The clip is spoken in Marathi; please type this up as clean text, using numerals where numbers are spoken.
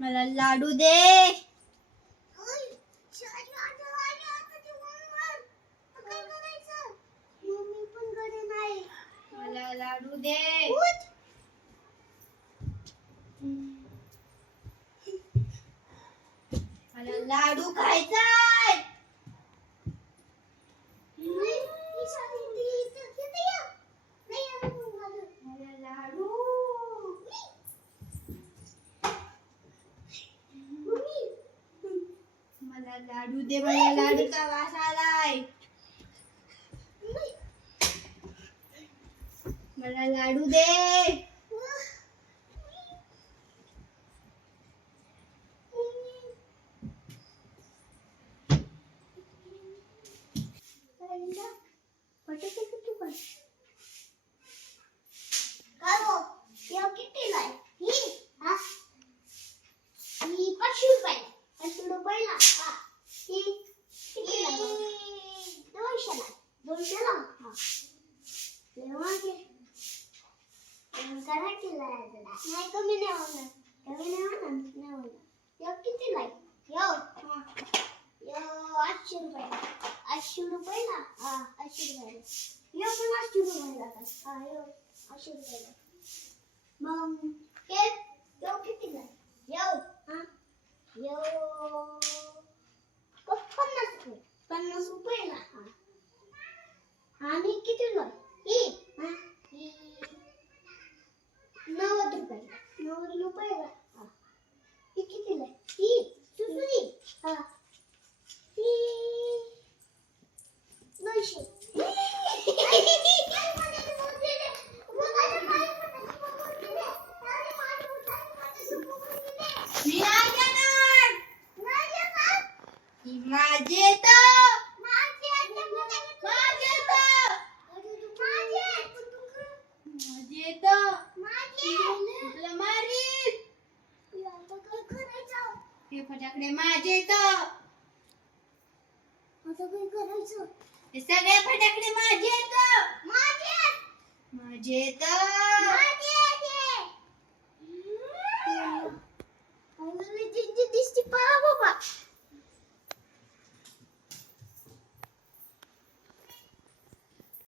मला लाडू दे. मला लाडू दे. मला लाडू खायचाय. मला लाडू. मला लाडू दे. मला लाडूचा वास आलाय. मला लाडू दे. नाही कमी नाही होणार. कमी नाही होणार. नाही होणार. यो कितीला आहे? यो 800 रुपये. 800 रुपयाला? हा 800 रुपयाला. यो पण 800 रुपयाला का? हा यो 800 रुपयाला. मग हे यो कितीला आहे? यो हा यो 50 रुपये. 50 रुपयाला. हा आणि कितीला आहे? ही हा ही 90 रुपयाला. 90 रुपयाला. हा ही कितीला आहे? ही सुसुरी. हा ही 900. मी नाही देणार. ही माझे तर. माझे तर. तुला मारीन. हे फटाकडे माझे तर. हे सगळे फटाकडे माझे तर. माझे तर.